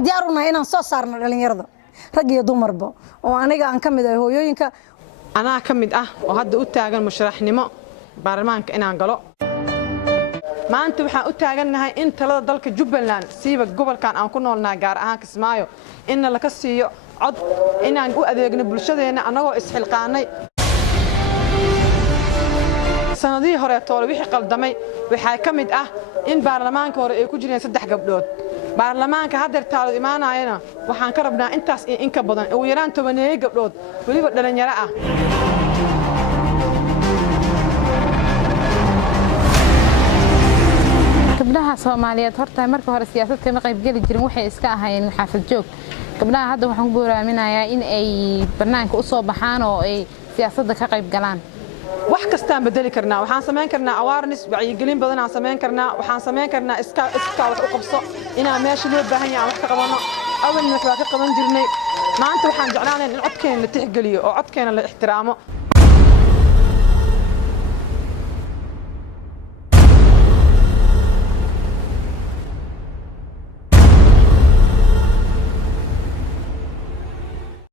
waxaan diyaar u nahay inaan soo saarno dhalinyarada rag iyo dumarba oo aniga aan ka mid ah hooyooyinka anaa ka mid ah oo hadda u taagan musharaxnimo baarlamaanka inaan galo maanta waxaan u taagannahay in talada dalka Jubbaland siiba gobolkan aan ku noolnahay gaar ahaan Kismaayo in la ka siiyo cod inaan u adeegno bulshadeena anagoo isxilqaanay sanadii hore toole wixii qaldamay waxa ka mid ah in baarlamaanka hore ay ku jireen 3 gabdhood baarlamaanka hadda taalo imaanayna waxaan ka rabnaa intaas in ka badan ugu yaraan 12 gabdhood waliba dhalinyaro ah gabdhaha Soomaaliyeed horta marka hore siyaasadda kama qayb gali jirin waxay iska ahaayeen xaafad joog gabdhaha hadda waxaan ku booraaminayaa in ay barnaamijka u soo baxaan oo ay siyaasadda ka qayb galaan wax kastaan bedeli karnaa waxaan sameyn karnaa awareness wacyigelin badan aan sameyn karnaa waxaan sameyn karnaa iska wax u qabso inaan meesha loo baahan yahay wax ka qabano awalna wax ka qaban jirnay maanta waxaan jeclaanahay in codkeena la tixgeliyo oo codkeena la ixtiraamo